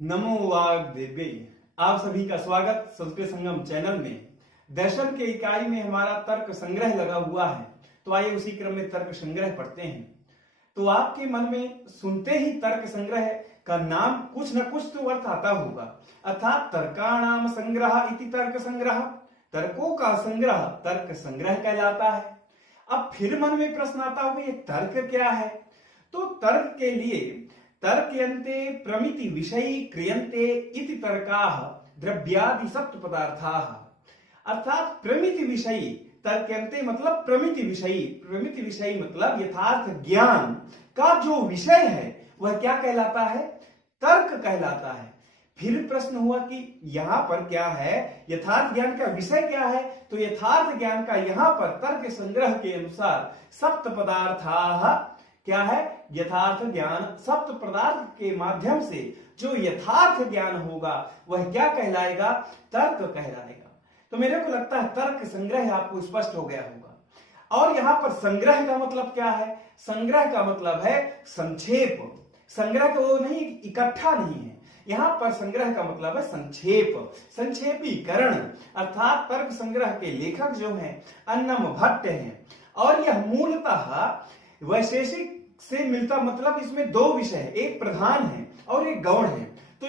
नमो वाग्देव्यै। आप सभी का स्वागत संस्कृत संगम चैनल में। दर्शन के इकाई में हमारा तर्क संग्रह लगा हुआ है, तो आइए उसी क्रम में तर्क संग्रह पढ़ते हैं। तो आपके मन में सुनते ही तर्क संग्रह का नाम कुछ न कुछ तो अर्थ आता होगा, अर्थात तर्काणाम संग्रह इति तर्क संग्रह। तर्कों का संग्रह तर्क संग्रह कहलाता है। अब फिर मन में प्रश्न आता होगा, ये तर्क क्या है? तो तर्क के लिए तर्कयन्ते प्रमिति विषयी क्रियन्ते इति तर्काः द्रव्यादि सप्त पदार्थाः। अर्थात प्रमिति विषयी, तर्कयन्ते मतलब प्रमिति विषयी, प्रमिति विषयी मतलब यथार्थ ज्ञान का जो विषय है वह क्या कहलाता है? तर्क कहलाता है। फिर प्रश्न हुआ कि यहां पर क्या है, यथार्थ ज्ञान का विषय क्या है? तो यथार्थ ज्ञान का यहां पर तर्क संग्रह के अनुसार सप्त पदार्थाः क्या है? यथार्थ ज्ञान। सप्त पदार्थ के माध्यम से जो यथार्थ ज्ञान होगा वह क्या कहलाएगा? तर्क कहलाएगा। तो मेरे को लगता है तर्क संग्रह आपको स्पष्ट हो गया होगा। और यहां पर संग्रह का मतलब क्या है? संग्रह का मतलब है संक्षेप। संग्रह को नहीं, इकट्ठा नहीं है। यहां पर संग्रह का मतलब है संक्षेप, संक्षेपीकरण। अर्थात तर्क संग्रह के लेखक जो हैं अन्नम भट्ट हैं, और यह मूलतः वैशेषिक से मिलता, मतलब इसमें दो विषय है, एक प्रधान है और एक गौण है। तो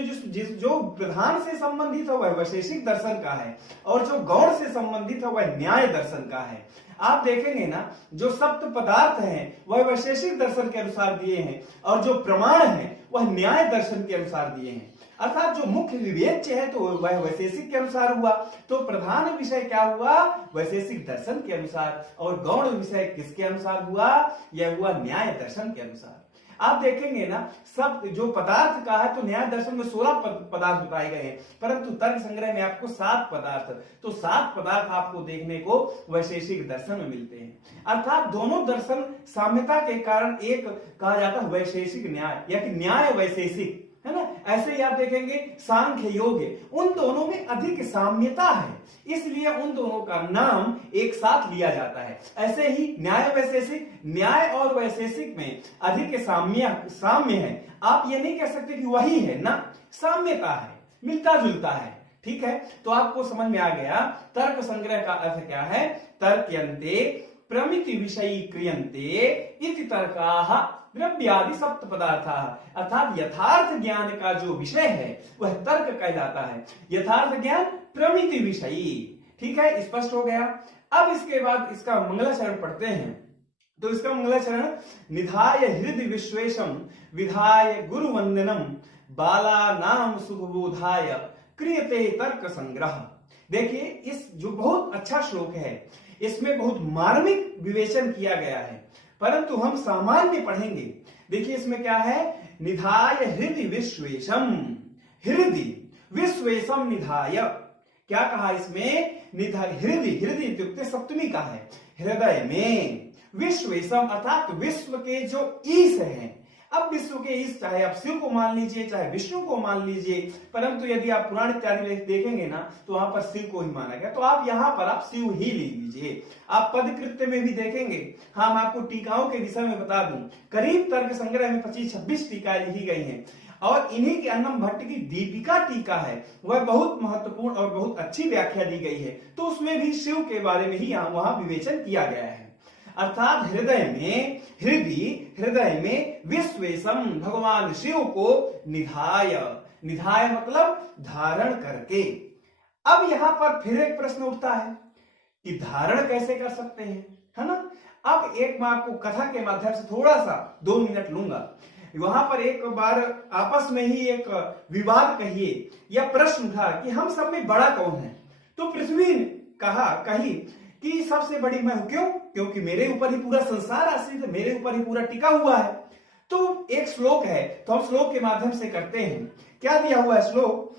जो प्रधान से संबंधित है वह वैशेषिक दर्शन का है, और जो गौण से संबंधित है वह न्याय दर्शन का है। आप देखेंगे ना, जो सप्त पदार्थ हैं वह वैशेषिक दर्शन के अनुसार दिए हैं, और जो प्रमाण है वह न्याय दर्शन के अनुसार दिए हैं। अर्थात जो मुख्य विवेच्य है तो वह वैशेषिक के अनुसार हुआ, तो प्रधान विषय क्या हुआ? वैशेषिक दर्शन के अनुसार। और गौण विषय किसके अनुसार हुआ? यह हुआ न्याय दर्शन के अनुसार। आप देखेंगे ना, सब जो पदार्थ का है तो न्याय दर्शन में 16 पदार्थ बताए गए हैं, परंतु तर्क संग्रह में आपको 7 पदार्थ, तो 7 पदार्थ आपको देखने को वैशेषिक दर्शन में मिलते हैं। अर्थात दोनों दर्शन साम्यता के कारण एक कहा जाता है वैशेषिक न्याय, या कि न्याय वैशेषिक, है ना। ऐसे ही आप देखेंगे सांख्य योग, उन दोनों में अधिक साम्यता है, इसलिए उन दोनों का नाम एक साथ लिया जाता है। ऐसे ही न्याय वैशेषिक, न्याय और वैशेषिक में अधिक साम्य है। आप ये नहीं कह सकते कि वही है ना, साम्यता है, मिलता जुलता है। ठीक है, तो आपको समझ में आ गया तर्क संग्रह का अर्थ क्या है? तर्कयन्ते प्रमिति विषयी क्रियन्ते इति तर्काः द्रव्यादि सप्त पदार्थाः। अर्थात यथार्थ ज्ञान का जो विषय है वह तर्क कहलाता है। यथार्थ ज्ञान प्रमिति विषयी। ठीक है, स्पष्ट हो गया। अब इसके बाद इसका मंगलाचरण पढ़ते हैं। तो इसका मंगलाचरण, निधाय हृदय विश्वेशम विधाय गुरु वंदनम बाला नाम सुखबोधाय क्रियते तर्क संग्रह। देखिए, इस जो बहुत अच्छा श्लोक है, इसमें बहुत मार्मिक विवेचन किया गया है, परंतु हम सामान्य पढ़ेंगे। देखिए इसमें क्या है? निधाय हृदय विश्वेशम, हृदय विश्वेशम निधाय। क्या कहा इसमें? निधाय हृदय, हृदय इत्युक्ते सप्तमी का है, हृदय में विश्वेशम अर्थात विश्व के जो ईश हैं। अब विश्व के ईश चाहे आप शिव को मान लीजिए चाहे विष्णु को मान लीजिए, परंतु यदि आप पुराण इत्यादि में देखेंगे ना तो वहां पर शिव को ही माना गया, तो आप यहाँ पर आप शिव ही ले लीजिए। आप पदकृत्य में भी देखेंगे। हाँ, मैं आपको टीकाओं के विषय में बता दूं, करीब तर्क संग्रह में 25-26 टीकाएं लिखी गई हैं, और इन्हीं की अन्नम भट्ट की दीपिका टीका है, वह बहुत महत्वपूर्ण और बहुत अच्छी व्याख्या दी गई है। तो उसमें भी शिव के बारे में ही वहां विवेचन किया गया है। अर्थात हृदय में विश्वेशम भगवान शिव को निधाय, निधाय मतलब धारण करके। अब यहां पर फिर एक प्रश्न उठता है कि धारण कैसे कर सकते हैं, है ना। अब एक मैं आपको कथा के माध्यम से थोड़ा सा 2 मिनट लूंगा। वहां पर एक बार आपस में ही एक विवाद कहिए या प्रश्न उठा कि हम सब में बड़ा कौन है? तो पृथ्वी कही कि सबसे बड़ी मैं हूं। क्यों? क्योंकि मेरे ऊपर ही पूरा संसार आश्रित है, मेरे ऊपर ही पूरा टिका हुआ है। तो एक श्लोक है, तो हम श्लोक के माध्यम से करते हैं। क्या दिया हुआ है श्लोक?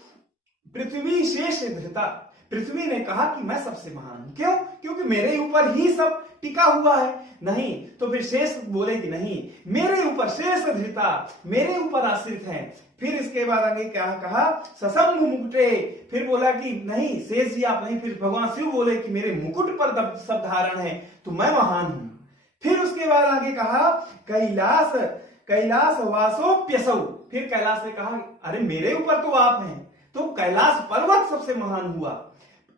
पृथ्वी शेष धृता, पृथ्वी ने कहा कि मैं सबसे महान हूं। क्यों? क्योंकि मेरे ऊपर ही सब टिका हुआ है। नहीं तो फिर शेष बोलेगी नहीं, मेरे ऊपर शेष धृता, मेरे ऊपर आश्रित है। फिर इसके बाद आगे क्या कहा? सशंभु मुकुटे, फिर बोला कि नहीं शेष जी आप नहीं, फिर भगवान शिव बोले कि मेरे मुकुट पर सब धारण है, तो मैं महान हूं। फिर उसके बाद आगे कहा कैलास वासोप्यसौ, फिर कैलाश ने कहा अरे मेरे ऊपर तो आप हैं, तो कैलाश पर्वत सबसे महान हुआ।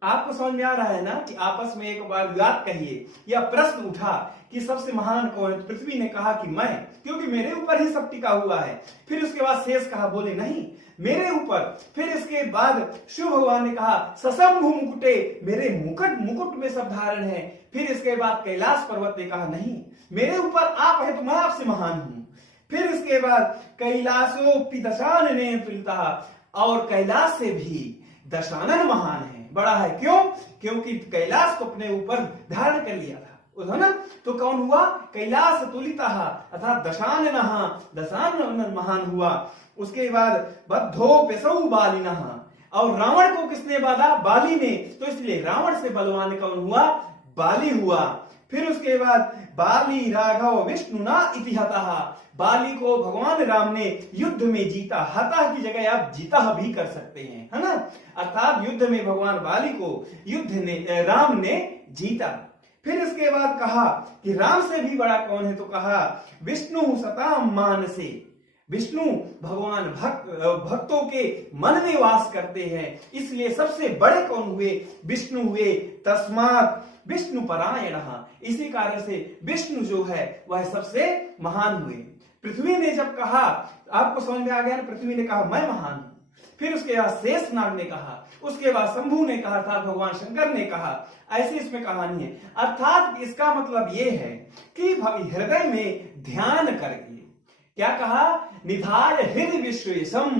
आपको समझ में आ रहा है ना कि आपस में एक बार विवाद कहिए या प्रश्न उठा कि सबसे महान कौन है, तो पृथ्वी ने कहा कि मैं, क्योंकि मेरे ऊपर ही सब टिका हुआ है। फिर उसके बाद शेष कहा, बोले नहीं मेरे ऊपर। फिर इसके बाद शिव भगवान ने कहा सशंभु मुकुटे, मेरे मुकुट में सब धारण है। फिर इसके बाद कैलाश पर्वत ने कहा नहीं मेरे ऊपर आप है तो मैं आपसे महान हूं। फिर इसके बाद कैलाशोपि दशानने तुल्यता, और कैलाश से भी दशानन महान है, बड़ा है। क्यों? क्योंकि कैलाश को अपने ऊपर धारण कर लिया था, है ना। तो कौन हुआ? कैलाश तुलिता अर्थात दशानन महान हुआ। उसके बाद बद्धो पेसौ बालिनः, और रावण को किसने बाधा? बाली ने, तो इसलिए रावण से बलवान कौन हुआ? बाली हुआ। फिर उसके बाद बाली राघव विष्णुना इति हतः, बाली को भगवान राम ने युद्ध में जीता। हता की जगह आप जीता भी कर सकते हैं, है ना। अर्थात युद्ध में भगवान बाली को राम ने जीता। फिर इसके बाद कहा कि राम से भी बड़ा कौन है, तो कहा विष्णु सताम मानसे, विष्णु भगवान भक्तों के मन में वास करते हैं, इसलिए सबसे बड़े कौन हुए? विष्णु हुए। तस्मात् विष्णु परायण, इसी कारण से विष्णु जो है वह सबसे महान हुए। पृथ्वी ने जब कहा, आपको समझ में आ गया ना, पृथ्वी ने कहा मैं महान हूं। फिर उसके बाद शेषनाग ने कहा, उसके बाद शंभु ने कहा था, भगवान शंकर ने कहा। ऐसी इसमें कहानी है। अर्थात इसका मतलब यह है कि हृदय में ध्यान करके, क्या कहा? निधाय हृदय विश्वेशम,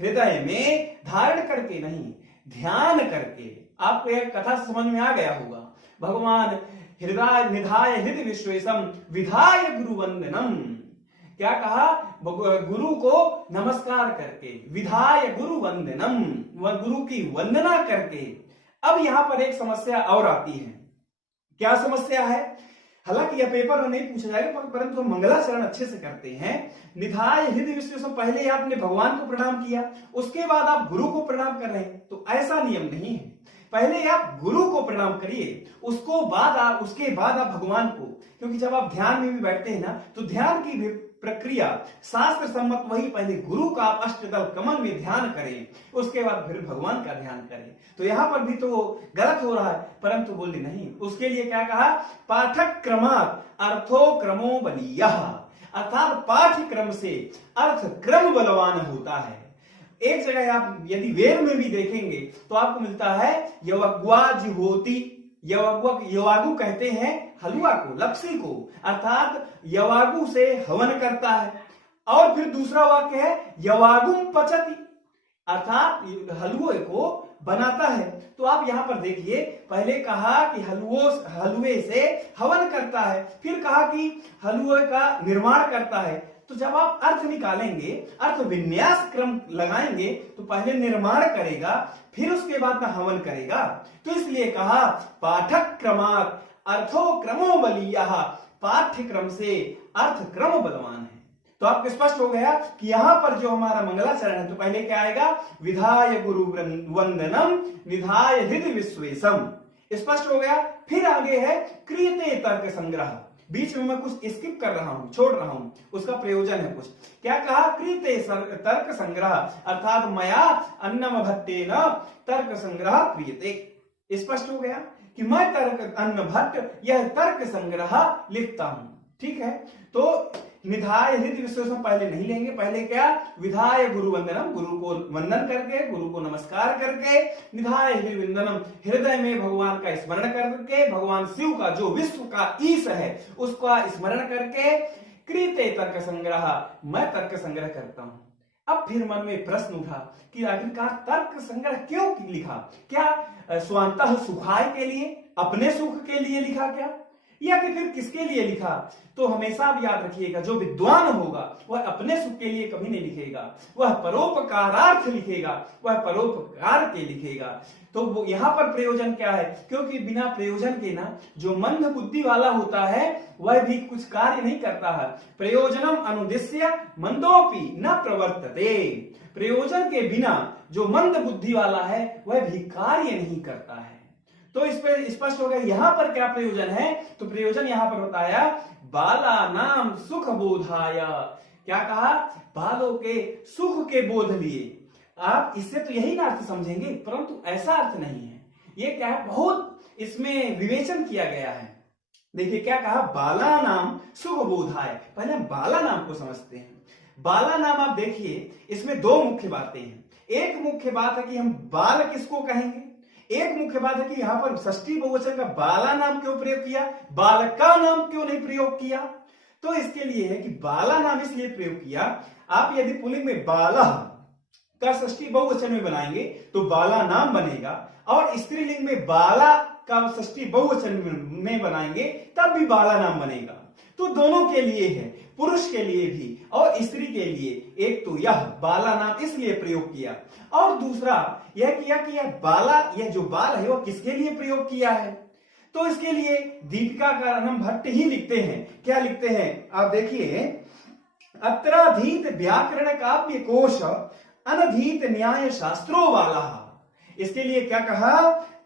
हृदय में धारण करके नहीं, ध्यान करके। आपको एक कथा समझ में आ गया होगा। भगवान हृदय निधाय हृदय विश्वेशम विधाय गुरु वंदनम, क्या कहा? गुरु को नमस्कार करके, विधाय गुरु वंदनम, वह गुरु की वंदना करके। अब यहां पर एक समस्या और आती है। क्या समस्या है? हालांकि यह पेपर में नहीं पूछा जाएगा, परंतु हम मंगलाचरण अच्छे से करते हैं। निधाय हृदय विश्वेशम, पहले आपने भगवान को प्रणाम किया, उसके बाद आप गुरु को प्रणाम कर रहे हैं, तो ऐसा नियम नहीं है। पहले आप गुरु को प्रणाम करिए, उसके बाद आप भगवान को, क्योंकि जब आप ध्यान में भी बैठते हैं ना, तो ध्यान की प्रक्रिया शास्त्र सम्मत वही, पहले गुरु का आप अष्टदल कमल में ध्यान करें, उसके बाद फिर भगवान का ध्यान करें। तो यहां पर भी तो गलत हो रहा है, परंतु बोले नहीं। उसके लिए क्या कहा? पाठक क्रमात् अर्थो क्रमो बलीयः, अर्थात पाठ्यक्रम से अर्थ क्रम बलवान होता है। एक जगह आप यदि वेद में भी देखेंगे तो आपको मिलता है यवग्वाजुहोति, यवागु कहते हैं हलवा को, लपसी को, अर्थात यवागु से हवन करता है। और फिर दूसरा वाक्य है यवागुम पचति, अर्थात हलवे को बनाता है। तो आप यहां पर देखिए, पहले कहा कि हलवे से हवन करता है, फिर कहा कि हलवे का निर्माण करता है। तो जब आप अर्थ निकालेंगे, अर्थ विन्यास क्रम लगाएंगे, तो पहले निर्माण करेगा, फिर उसके बाद हवन करेगा। तो इसलिए कहा पाठक क्रमात् अर्थो क्रमो बलीयः, पाठ्यक्रम से अर्थ क्रम बलवान है। तो आपको स्पष्ट हो गया कि यहां पर जो हमारा मंगलाचरण है, तो पहले क्या आएगा? विधाय गुरु वंदनम निधाय हृदय विश्वेशम, स्पष्ट हो गया। फिर आगे है क्रियते तर्क संग्रह, बीच में मैं कुछ स्किप कर रहा हूं, छोड़ रहा हूं, उसका प्रयोजन है कुछ। क्या कहा? क्रियते तर्क संग्रह, अर्थात मया अन्नम भट्टेन तर्क संग्रह क्रियते। स्पष्ट हो गया कि मैं अन्न भट्ट यह तर्क संग्रह लिखता हूं। ठीक है, तो निधाय हृदय विश्वेशम पहले नहीं लेंगे, पहले क्या? विधाय गुरु वंदनम, गुरु को वंदन करके, गुरु को नमस्कार करके, निधाय हृदय वंदनम, हृदय में भगवान का स्मरण करके, भगवान शिव का जो विश्व का ईश है उसका स्मरण करके, क्रियते तर्क संग्रह, मैं तर्क संग्रह करता हूं। अब फिर मन में प्रश्न उठा कि आखिरकार तर्क संग्रह क्यों लिखा? क्या स्वांतः सुखाय के लिए, अपने सुख के लिए लिखा क्या, या कि फिर किसके लिए लिखा? तो हमेशा आप याद रखिएगा, जो विद्वान होगा वह अपने सुख के लिए कभी नहीं लिखेगा, वह परोपकारार्थ लिखेगा, वह परोपकार के लिखेगा। तो वो यहां पर प्रयोजन क्या है? क्योंकि बिना प्रयोजन के ना, जो मंद बुद्धि वाला होता है वह भी कुछ कार्य नहीं करता है। प्रयोजनम अनुद्देश्य मंदोपि न प्रवर्तते, प्रयोजन के बिना जो मंद बुद्धि वाला है वह भी कार्य नहीं करता है। तो इस पर स्पष्ट हो गया यहां पर क्या प्रयोजन है। तो प्रयोजन यहां पर बताया बाला नाम सुख बोधाय, क्या कहा? बालों के सुख के बोध लिए। आप इससे तो यही ना अर्थ समझेंगे, परंतु ऐसा अर्थ नहीं है। ये क्या है, बहुत इसमें विवेचन किया गया है। देखिए क्या कहा, बाला नाम सुख बोधाय। पहले हम बाला नाम को समझते हैं। बाला नाम आप देखिए, इसमें दो मुख्य बातें हैं। एक मुख्य बात है कि हम बाल किसको कहेंगे, एक मुख्य बात है कि यहां पर षष्ठी बहुवचन का बाला नाम क्यों प्रयोग किया, बालक का नाम क्यों नहीं प्रयोग किया। तो इसके लिए है कि बाला नाम इसलिए प्रयोग किया, आप यदि पुल्लिंग में बाला का षष्ठी बहुवचन में बनाएंगे तो बाला नाम बनेगा, और स्त्रीलिंग में बाला का षष्ठी बहुवचन में बनाएंगे तब भी बाला नाम बनेगा। तो दोनों के लिए है, पुरुष के लिए भी और स्त्री के लिए। एक तो यह बाला नाम इसलिए प्रयोग किया, और दूसरा यह किया कि यह बाला, यह जो बाल है वह किसके लिए प्रयोग किया है। तो इसके लिए दीपिका का रनम भट्ट ही लिखते हैं। क्या लिखते हैं आप देखिए, अत्राधीत व्याकरण काव्य कोश अनधीत न्याय शास्त्रो वाला। इसके लिए क्या कहा,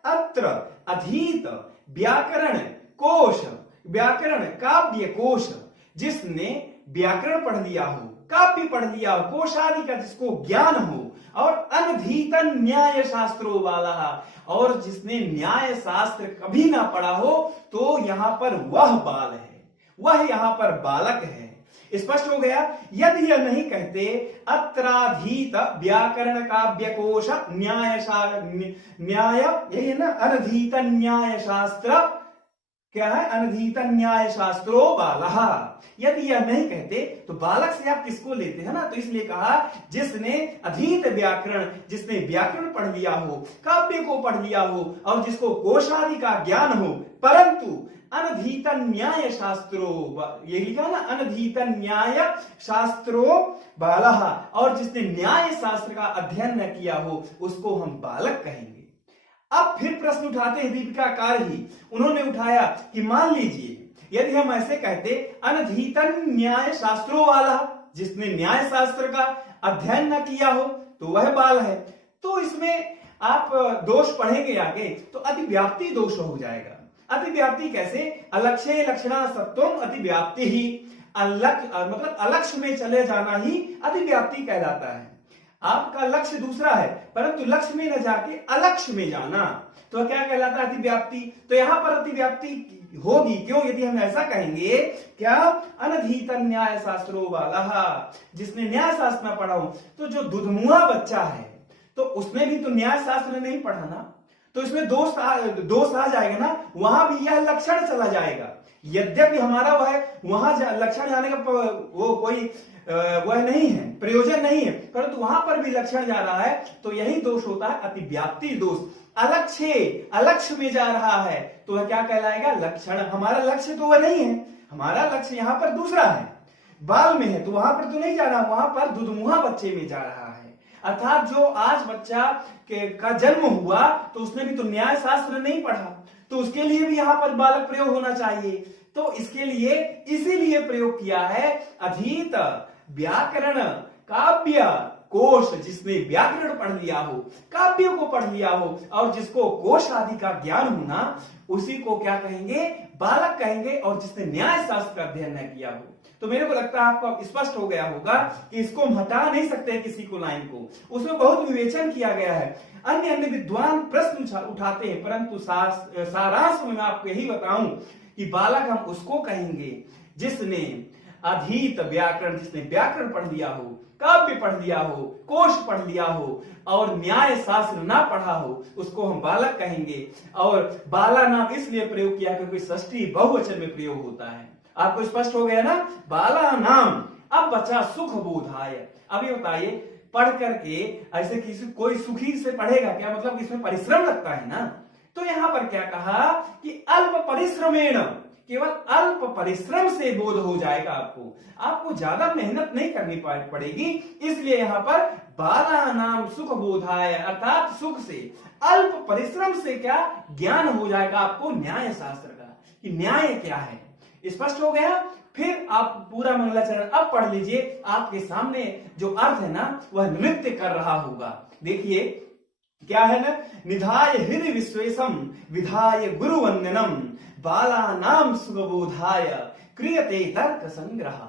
अत्र अधीत व्याकरण कोश, व्याकरण काव्य कोश, जिसने व्याकरण पढ़ लिया हो, काव्य पढ़ लिया हो, कोश आदि का जिसको ज्ञान हो, और अनधीतन न्याय शास्त्रों वाला, और जिसने न्याय शास्त्र कभी ना पढ़ा हो, तो यहां पर वह बाल है, वह यहां पर बालक है। स्पष्ट हो गया। यदि यह नहीं कहते अत्राधीत व्याकरण काव्य कोश न्याय यही है ना, अनधीत न्याय शास्त्र, क्या है, अनधीत न्याय शास्त्रो बालः। यदि यह नहीं कहते तो बालक से आप किसको लेते हैं ना, तो इसलिए कहा जिसने अधीत व्याकरण, जिसने व्याकरण पढ़ लिया हो, काव्य को पढ़ लिया हो, और जिसको कोश आदि का ज्ञान हो, परंतु अनधीत न्याय शास्त्रो, ये लिखा ना, अनधीत न्याय शास्त्रो बालः, और जिसने न्याय शास्त्र का अध्ययन न किया हो उसको हम बालक कहेंगे। अब फिर प्रश्न उठाते हैं दीपिकाकार ही, उन्होंने उठाया कि मान लीजिए यदि हम ऐसे कहते अनधीतन न्याय शास्त्रों वाला, जिसने न्याय शास्त्र का अध्ययन न किया हो तो वह बाल है, तो इसमें आप दोष पढ़ेंगे आगे तो अतिव्याप्ति दोष हो जाएगा। अतिव्याप्ति कैसे, अलक्ष्य लक्षणा सत्वम अतिव्याप्ति ही, मतलब अलक्ष्य में चले जाना ही अतिव्याप्ति कहलाता है। आपका लक्ष्य दूसरा है परंतु लक्ष्य में न जाके अलक्ष्य में जाना, तो क्या कहलाता है, अतिव्याप्ति। तो यहां पर अतिव्याप्ति होगी, क्यों, यदि हम ऐसा कहेंगे, क्या, अनधीत न्याय शास्त्रों वाला, जिसने न्याय शास्त्र न पढ़ा हो, तो जो दुधमुआ बच्चा है तो उसने भी तो न्याय शास्त्र नहीं पढ़ा ना, तो इसमें दोष आ जाएगा ना, वहां भी यह लक्षण चला जाएगा। यद्यपि हमारा वहां लक्षण जाने का वो कोई वह नहीं है, प्रयोजन नहीं है, परंतु वहां पर भी लक्षण जा रहा है, तो यही दोष होता है अतिव्याप्ति दोष। अलक्ष्य में जा रहा है तो वह क्या कहलाएगा, लक्षण। हमारा लक्ष्य तो वह नहीं है, हमारा लक्ष्य यहां पर दूसरा है, बाल में है, तो वहां पर तो नहीं जा रहा, वहां पर दुधमुहा बच्चे में जा रहा है। अर्थात जो आज बच्चा का जन्म हुआ तो उसने भी तो न्याय शास्त्र नहीं पढ़ा, तो उसके लिए भी यहां पर बालक प्रयोग होना चाहिए। तो इसके लिए इसीलिए प्रयोग किया है अधीत व्याकरण काव्य कोश, जिसने व्याकरण पढ़ लिया हो, काव्य को पढ़ लिया हो, और जिसको कोश आदि का ज्ञान होना, उसी को क्या कहेंगे, बालक कहेंगे, और जिसने न्याय शास्त्र का अध्ययन न किया हो। तो मेरे को लगता है आपको स्पष्ट हो गया होगा कि इसको हम हटा नहीं सकते किसी को, लाइन को, उसमें बहुत विवेचन किया गया है। अन्य अन्य विद्वान प्रश्न उठाते हैं, परंतु सारांश में मैं आपको यही बताऊं कि बालक हम उसको कहेंगे जिसने अधीत व्याकरण, जिसने व्याकरण पढ़ लिया हो, काव्य पढ़ लिया हो, कोश पढ़ लिया हो, और न्याय शास्त्र ना पढ़ा हो, उसको हम बालक कहेंगे। और बाला नाम इसलिए प्रयोग किया क्योंकि षष्ठी बहुवचन में प्रयोग होता है। आपको स्पष्ट हो गया ना, बाला नाम। अब बचा सुख बोधाय। अभी बताइए, पढ़ करके ऐसे किसी कोई सुखी से पढ़ेगा क्या, मतलब इसमें परिश्रम लगता है ना, तो यहां पर क्या कहा कि अल्प परिश्रमेण, केवल अल्प परिश्रम से बोध हो जाएगा, आपको ज्यादा मेहनत नहीं करनी पड़ेगी। इसलिए यहां पर बाला नाम सुख बोधाय, अर्थात सुख से, अल्प परिश्रम से क्या ज्ञान हो जाएगा आपको न्याय शास्त्र का, कि न्याय क्या है। स्पष्ट हो गया। फिर आप पूरा मंगलाचरण अब पढ़ लीजिए, आपके सामने जो अर्थ है ना वह नृत्य कर रहा होगा। देखिए क्या है ना, निधाय हृदय विश्वेशम विधाय गुरु वंदनम बाला नाम सुबोधाय क्रियते तर्क संग्रह।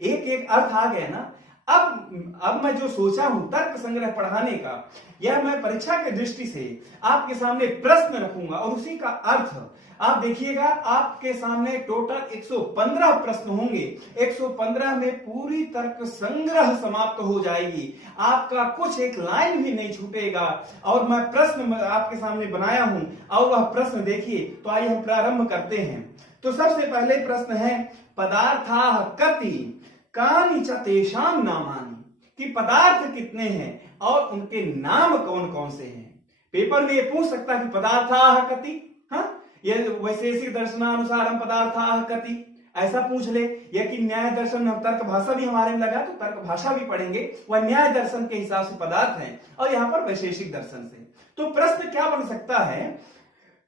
एक एक अर्थ आ गया ना। अब मैं जो सोचा हूं तर्क संग्रह पढ़ाने का, यह मैं परीक्षा की दृष्टि से आपके सामने प्रश्न रखूंगा और उसी का अर्थ आप देखिएगा। आपके सामने टोटल 115 प्रश्न होंगे। 115 में पूरी तर्क संग्रह समाप्त हो जाएगी, आपका कुछ एक लाइन भी नहीं छूटेगा। और मैं प्रश्न आपके सामने बनाया हूं और वह प्रश्न देखिए। तो आइए हम प्रारंभ करते हैं। तो सबसे पहले प्रश्न है पदार्थाः कति कानि च तेषां नामानि, कि पदार्थ कितने हैं और उनके नाम कौन कौन से हैं। पेपर में ये पूछ सकता है कि पदार्थाः कति, हाँ ये वैशेषिक दर्शनानुसारम पदार्थाः कति ऐसा पूछ ले, या कि न्याय दर्शन तर्क भाषा भी हमारे में लगा तो तर्क भाषा भी पढ़ेंगे, वह न्याय दर्शन के हिसाब से पदार्थ है और यहाँ पर वैशेषिक दर्शन से। तो प्रश्न क्या बन सकता है,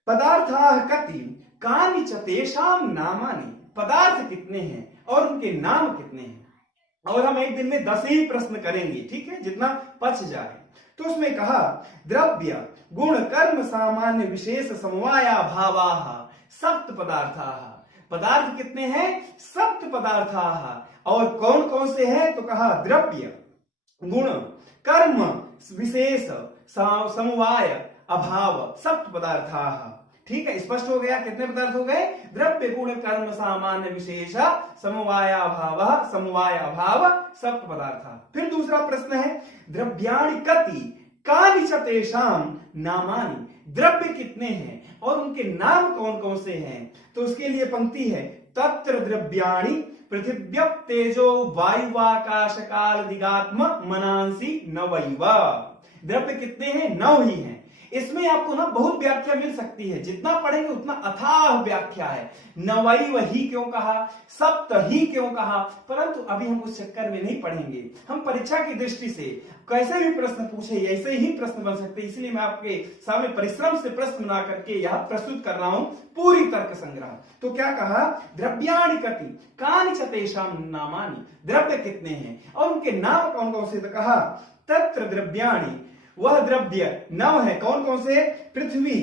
पदार्थाः कति कानि च तेषां नामानि, पदार्थ कितने हैं और उनके नाम कितने हैं। और हम एक दिन में 10 ही प्रश्न करेंगे, ठीक है, जितना पच जाए। तो उसमें कहा द्रव्य गुण कर्म सामान्य विशेष समवाया भावाः सप्त पदार्थाः, पदार्थ कितने हैं, सप्त पदार्थाः। और कौन कौन से हैं, तो कहा द्रव्य गुण कर्म विशेष समवाय अभाव सप्त पदार्थाः। ठीक है, स्पष्ट हो गया। कितने पदार्थ हो गए, द्रव्य गुण कर्म सामान्य विशेष समवाय अभाव सप्त पदार्थ। फिर दूसरा प्रश्न है द्रव्याणि कति कानि च तेषां नामानि, द्रव्य कितने हैं और उनके नाम कौन कौन से हैं। तो उसके लिए पंक्ति है तत्र द्रव्याणि पृथिव्यप तेजो वायुवाकाश काल दिगात्म मनांसी नवैव, द्रव्य कितने हैं, 9 ही हैं। इसमें आपको ना बहुत व्याख्या मिल सकती है, जितना पढ़ेंगे उतना अथाह व्याख्या है। नवैव ही क्यों कहा, सप्त ही क्यों कहा, परंतु अभी हम उस चक्कर में नहीं पढ़ेंगे। हम परीक्षा की दृष्टि से कैसे भी प्रश्न पूछे ऐसे ही प्रश्न बन सकते हैं, इसलिए मैं आपके सामने परिश्रम से प्रश्न बना करके यह प्रस्तुत कर रहा हूं पूरी तर्क संग्रह। तो क्या कहा, द्रव्याणि कति कानि च तेषां नामानि, द्रव्य कितने हैं और उनके नाम कौन कौन से। तो कहा तत्र द्रव्याणि, वह द्रव्य 9 है, कौन कौन से, पृथ्वी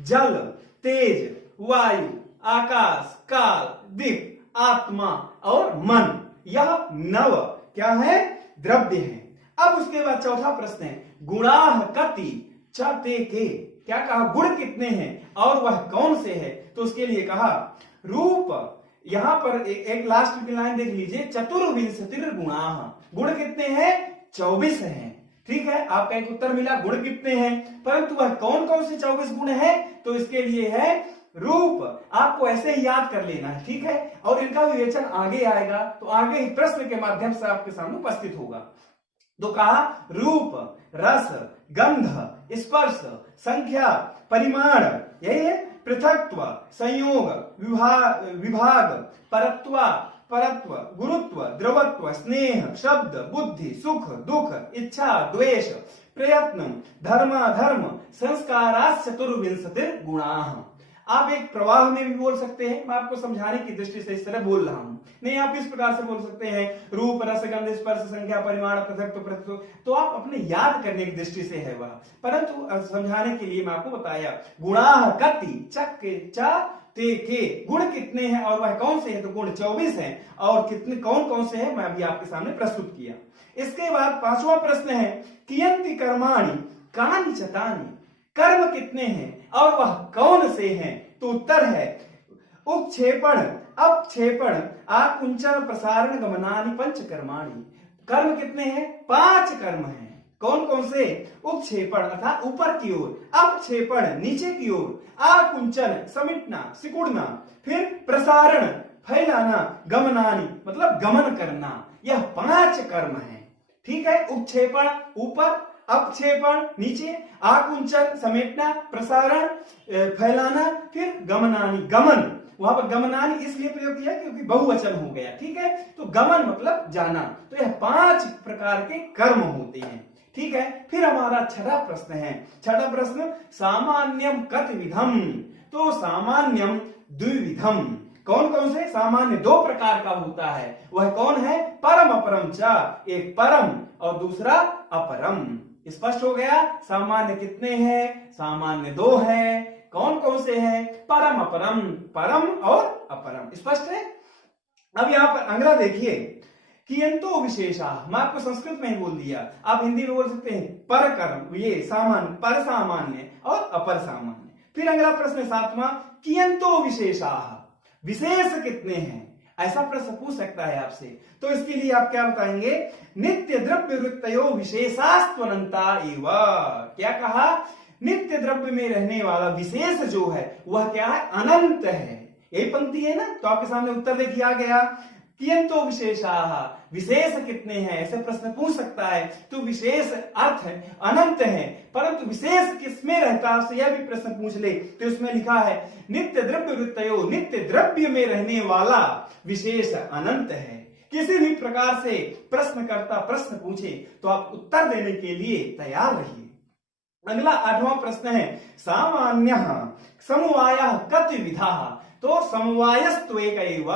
जल तेज वायु आकाश काल दिक् आत्मा और मन, यह 9 क्या है, द्रव्य है। अब उसके बाद चौथा प्रश्न है गुणाः कति च ते के, क्या कहा, गुण कितने हैं और वह कौन से है। तो उसके लिए कहा रूप, यहां पर एक लास्ट की लाइन देख लीजिए, चतुर्विंशतिर् गुणाः, गुण कितने हैं, 24 हैं। ठीक है, आपका एक उत्तर मिला, गुण कितने हैं, परंतु वह कौन कौन से 24 गुण हैं। तो इसके लिए है रूप, आपको ऐसे ही याद कर लेना है, ठीक है, और इनका विवेचन आगे आएगा, तो आगे ही प्रश्न के माध्यम से आपके सामने उपस्थित होगा। तो कहा रूप रस गंध स्पर्श संख्या परिमाण, यही है, पृथक्त्व संयोग विभाग परत्व गुरुत्व द्रवत्व स्नेह शब्द बुद्धि सुख दुख इच्छा द्वेष प्रयत्न धर्म संस्काराः चतुर्विंशतिर् गुणाः। आप एक प्रवाह में भी बोल सकते हैं, मैं आपको समझाने की दृष्टि से इस तरह बोल रहा हूं, नहीं आप इस प्रकार से बोल सकते हैं रूप रस गंध स्पर्श संख्या परिमाण पृथक्त्व परत्व, तो आप अपने याद करने की दृष्टि से है वह, परंतु समझाने के लिए मैं आपको बताया गुणाः कति च ते के, गुण कितने हैं और वह कौन से हैं। तो गुण 24 हैं और कितने कौन कौन से हैं मैं अभी आपके सामने प्रस्तुत किया। इसके बाद 5वां प्रश्न है कियन्ति कर्माणि कानि च तानि, कर्म कितने हैं और वह कौन से हैं। तो उत्तर है उपक्षेपण अपक्षेपण आकुंचन प्रसारण गमनानि पंच कर्माणि, कर्म कितने हैं, 5 कर्म हैं। कौन कौन से, उपक्षेपण अर्थात ऊपर की ओर, अपक्षेपण नीचे की ओर, आकुंचन समेटना सिकुड़ना, फिर प्रसारण फैलाना, गमनानि मतलब गमन करना, यह 5 कर्म हैं। ठीक है, उपक्षेपण ऊपर, अपक्षेपण नीचे, आकुंचन समेटना, प्रसारण फैलाना, फिर गमनानि गमन, वहां पर गमनानि इसलिए प्रयोग किया क्योंकि बहुवचन हो गया। ठीक है, तो गमन मतलब जाना, तो यह 5 प्रकार के कर्म होते हैं। ठीक है, फिर हमारा छठा प्रश्न है, छठा प्रश्न सामान्यम कतविधम। तो सामान्यम द्विविधम, कौन कौन से, सामान्य 2 प्रकार का होता है, वह कौन है, परम अपरम च, एक परम और दूसरा अपरम। स्पष्ट हो गया, सामान्य कितने हैं, सामान्य 2 है, कौन कौन से हैं, परम अपरम, परम और अपरम। स्पष्ट है। अब यहां पर अगला देखिए, कियंतो विशेषा, मैं आपको संस्कृत में ही बोल दिया, आप हिंदी में बोल सकते हैं पर कर्म, ये सामान्य, पर सामान्य और अपर सामान्य। फिर अगला प्रश्न 7वां, कियंतो विशेषा, विशेष कितने हैं, ऐसा प्रश्न पूछ सकता है आपसे। तो इसके लिए आप क्या बताएंगे, नित्य द्रव्य वृत्तयो विशेषास्त्वनंता एव, क्या कहा, नित्य द्रव्य में रहने वाला विशेष जो है वह क्या है, अनंत है। यही पंक्ति है ना, तो आपके सामने उत्तर देखिए आ गया, कियंतो विशेषाः, विशेष कितने हैं, ऐसे प्रश्न पूछ सकता है। तो विशेष अर्थ है अनंत है, परंतु विशेष किसमें रहता है, यह भी प्रश्न पूछ ले तो इसमें लिखा है नित्य द्रव्य वृत्तयो, नित्य द्रव्य में रहने वाला विशेष अनंत है। किसी भी प्रकार से प्रश्नकर्ता प्रश्न पूछे तो आप उत्तर देने के लिए तैयार रहिए। अगला 8वां प्रश्न है, सामान्यः समवायः कति विधाः, तो समवायस्तु एक एव,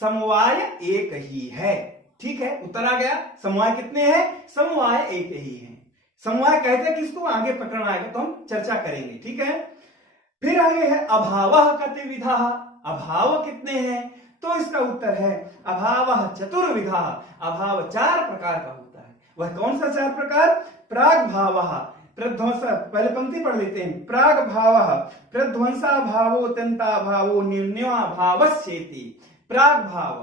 समवाय एक ही है। ठीक है, उत्तर आ गया। समवाय कितने हैं, समवाय एक ही है। समवाय कहते हैं किसको, आगे पकड़ना आएगा तो हम चर्चा करेंगे। ठीक है, फिर आगे है अभावः कति विधाः, अभाव कितने हैं, तो इसका उत्तर है अभावः चतुर्विधाः, अभाव 4 प्रकार का होता है। वह कौन सा 4 प्रकार, प्राग भावः, प्रध्वंस, पहले पंक्ति पढ़ लेते हैं, प्राग भावः प्रध्वंसा भावो अत्यंता भावो न्यून्या भावस्येति, प्राग भाव,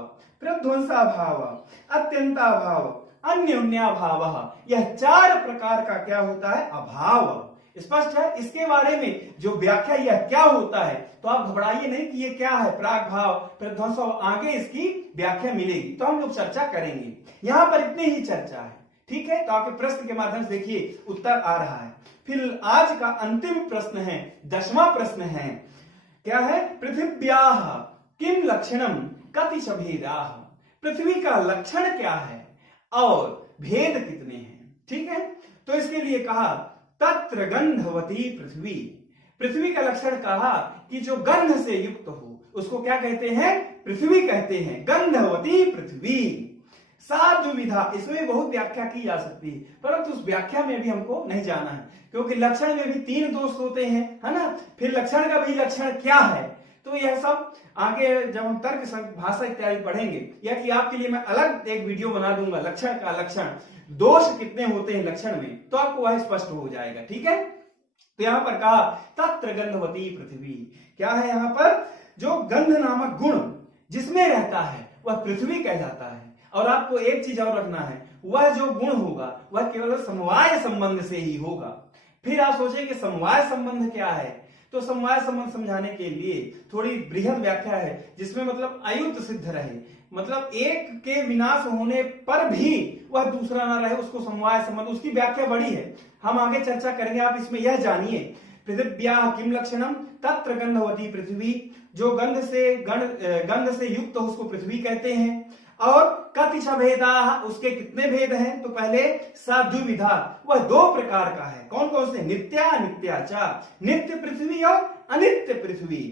प्रध्वंसा भाव, अत्यंता भाव, अन्योन्या भाव, यह 4 प्रकार का क्या होता है, अभाव। स्पष्ट है। इसके बारे में जो व्याख्या यह क्या होता है, तो आप घबराइए नहीं कि ये क्या है, प्राग भाव, प्रध्वंस, आगे इसकी व्याख्या मिलेगी तो हम लोग चर्चा करेंगे। यहां पर इतनी ही चर्चा है। ठीक है, तो आपके प्रश्न के माध्यम से देखिए उत्तर आ रहा है। फिर आज का अंतिम प्रश्न है, 10वां प्रश्न है, क्या है, पृथिव्याः किम लक्षणम कतिश भेदाः, पृथ्वी का लक्षण क्या है और भेद कितने हैं। ठीक है, तो इसके लिए कहा तत्र गंधवती पृथ्वी, पृथ्वी का लक्षण कहा कि जो गंध से युक्त हो उसको क्या कहते हैं, पृथ्वी कहते हैं, गंधवती पृथ्वी। साधुविधा, इसमें बहुत व्याख्या की जा सकती है, परंतु उस व्याख्या में भी हमको नहीं जाना है, क्योंकि लक्षण में भी 3 दोष होते हैं, है ना। फिर लक्षण का भी लक्षण क्या है, तो यह सब आगे जब हम तर्क भाषा इत्यादि पढ़ेंगे, या कि आपके लिए मैं अलग एक वीडियो बना दूंगा, लक्षण का लक्षण, दोष कितने होते हैं लक्षण में, तो आपको वह स्पष्ट हो जाएगा। ठीक है, तो यहां पर कहा तत्र गंधवती पृथ्वी, क्या है, यहां पर जो गंध नामक गुण जिसमें रहता है वह पृथ्वी कहलाता है। और आपको एक चीज और रखना है, वह जो गुण होगा वह केवल समवाय संबंध से ही होगा। फिर आप सोचें कि समवाय संबंध क्या है, तो समवाय संबंध समझाने के लिए थोड़ी बृहद व्याख्या है, जिसमें मतलब अयुत सिद्ध रहे, मतलब एक के विनाश होने पर भी वह दूसरा ना रहे, उसको समवाय संबंध, उसकी व्याख्या बड़ी है, हम आगे चर्चा करेंगे। आप इसमें यह जानिए, पृथिव्याः किम लक्षणम तत्र गंधवती पृथ्वी, जो गंध से युक्त हो उसको पृथ्वी कहते हैं। और कतिश भेदाः, उसके कितने भेद हैं, तो पहले साधुविधा, वह 2 प्रकार का है। कौन कौन से, नित्या नित्या च, नित्य पृथ्वी और अनित्य पृथ्वी।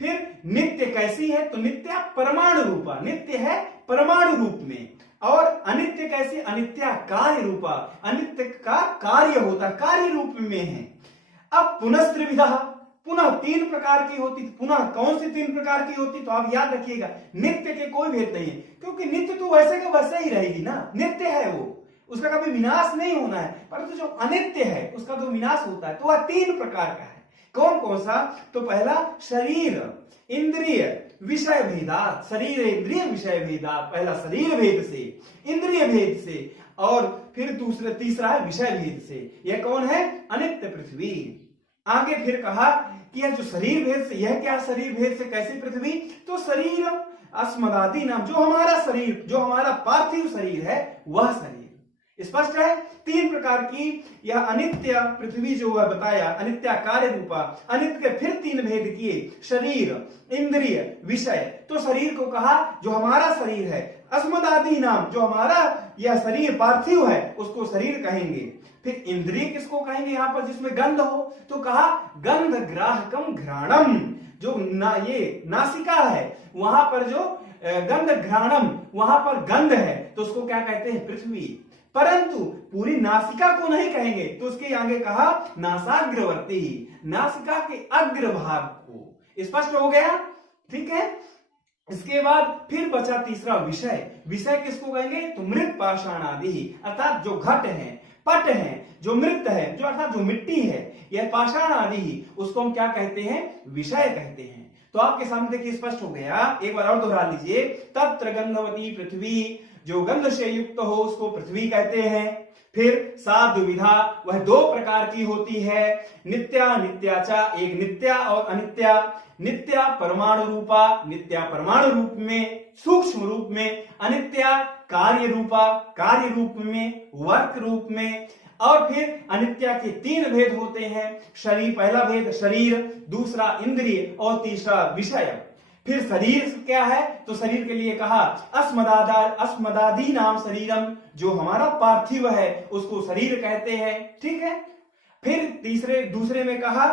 फिर नित्य कैसी है, तो नित्या परमाणु रूपा, नित्य है परमाणु रूप में। और अनित्य कैसी, अनित्या कार्य रूपा, अनित्य का कार्य होता, कार्य रूप में है। अब पुनस्त्रिविधा, पुनः 3 प्रकार की होती, पुनः कौन सी 3 प्रकार की होती, तो आप याद रखिएगा, नित्य के कोई भेद नहीं है, क्योंकि नित्य तो वैसे का वैसे ही रहेगी ना, नित्य है वो, उसका कभी विनाश नहीं होना है। परंतु जो अनित्य है उसका तो विनाश होता है, तो वह 3 प्रकार का है। कौन कौन सा, तो पहला शरीर इंद्रिय विषय भेदात, शरीर इंद्रिय विषय भेदात, पहला शरीर भेद से, इंद्रिय भेद से, और फिर तीसरा है विषय भेद से। यह कौन है, अनित्य पृथ्वी। आगे फिर कहा कि यह जो शरीर भेद से, यह क्या शरीर भेद से, कैसी पृथ्वी, तो शरीर अस्मदादि नाम, जो हमारा शरीर, जो हमारा पार्थिव शरीर है वह शरीर। स्पष्ट है। 3 प्रकार की यह अनित्य पृथ्वी जो है बताया, अनित्य कार्य रूपा, अनित्य के फिर 3 भेद किए, शरीर इंद्रिय विषय। तो शरीर को कहा जो हमारा शरीर है, अस्मदादि नाम, जो हमारा यह शरीर पार्थिव है उसको शरीर कहेंगे। फिर इंद्रिय किसको कहेंगे, यहां पर जिसमें गंध हो, तो कहा गंध ग्राहकम घ्राणम, जो ये नासिका है वहां पर जो गंध घ्राणम, वहां पर गंध है तो उसको क्या कहते हैं, पृथ्वी। परंतु पूरी नासिका को नहीं कहेंगे, तो उसके आगे कहा नासाग्रवर्ती, नासिका के अग्र भाग को। स्पष्ट हो गया। ठीक है, इसके बाद फिर बचा तीसरा विषय। विषय किसको कहेंगे? तो मृत पाषाण आदि, अर्थात जो घट है, पट है, जो मृत है, जो अर्थात जो मिट्टी है, यह पाषाण आदि, उसको हम क्या कहते हैं? विषय कहते हैं। तो आपके सामने देखिए स्पष्ट हो गया, एक बार और दोहरा लीजिए। तत्र गंधवती पृथ्वी, जो गंध से युक्त हो उसको पृथ्वी कहते हैं। फिर सा द्विविधा, वह दो प्रकार की होती है। नित्या नित्याचा, एक नित्या और अनित्या। नित्या परमाणु रूपा, नित्या परमाणु रूप में, सूक्ष्म रूप में। अनित्या कार्य रूपा, कार्य रूप में, वर्क रूप में। और फिर अनित्या के तीन भेद होते हैं। शरीर, पहला भेद शरीर, दूसरा इंद्रिय और तीसरा विषय। फिर शरीर क्या है? तो शरीर के लिए कहा अस्मदादी नाम शरीरम, जो हमारा पार्थिव है उसको शरीर कहते हैं। ठीक है। फिर दूसरे में कहा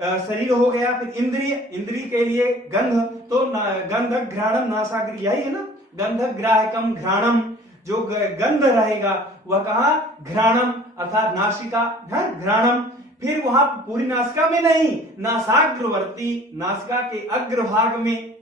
शरीर हो गया। फिर इंद्रिय, इंद्रिय के लिए गंध, तो गंध घ्राणम नासाग्र, यही है ना, गंध ग्राहकम घ्राणम, जो गंध रहेगा वह कहा? घ्राणम, अर्थात नासिका, घ्राणम। फिर वहां पूरी नासिका में नहीं, नासाग्रवर्ती, नासिका के अग्रभाग में।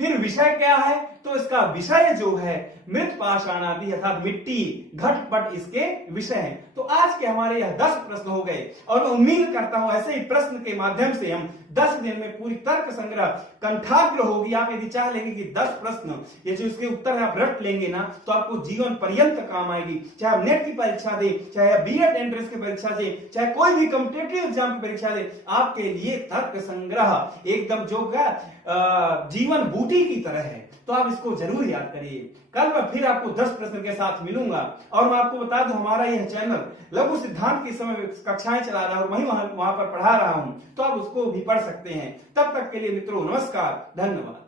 फिर विषय क्या है? तो इसका विषय जो है मृत पाषाण आदि, अर्थात मिट्टी, घटपट, इसके विषय हैं। तो आज के हमारे यह 10 प्रश्न हो गए, और मैं उम्मीद करता हूं ऐसे ही प्रश्न के माध्यम से हम 10 दिन में पूरी तर्क संग्रह कंठाग्र होगी। आप यदि चाह लेंगे कि 10 प्रश्न ये जो इसके उत्तर आप रट लेंगे ना, तो आपको जीवन पर्यंत काम आएगी। चाहे आप नेट की परीक्षा दे, चाहे बीएड एंट्रेंस की परीक्षा दे, चाहे कोई भी कॉम्पिटिटिव एग्जाम की परीक्षा दे, आपके लिए तर्क संग्रह एकदम जो जीवन बूटी की तरह है। तो आप इसको जरूर याद करिए। कल मैं फिर आपको 10 प्रश्न के साथ मिलूंगा। और मैं आपको बता दूं, हमारा यह चैनल लघु सिद्धांत के समय कक्षाएं चला रहा है और वहां पर पढ़ा रहा हूं, तो आप उसको भी पढ़ सकते हैं। तब तक के लिए मित्रों नमस्कार, धन्यवाद।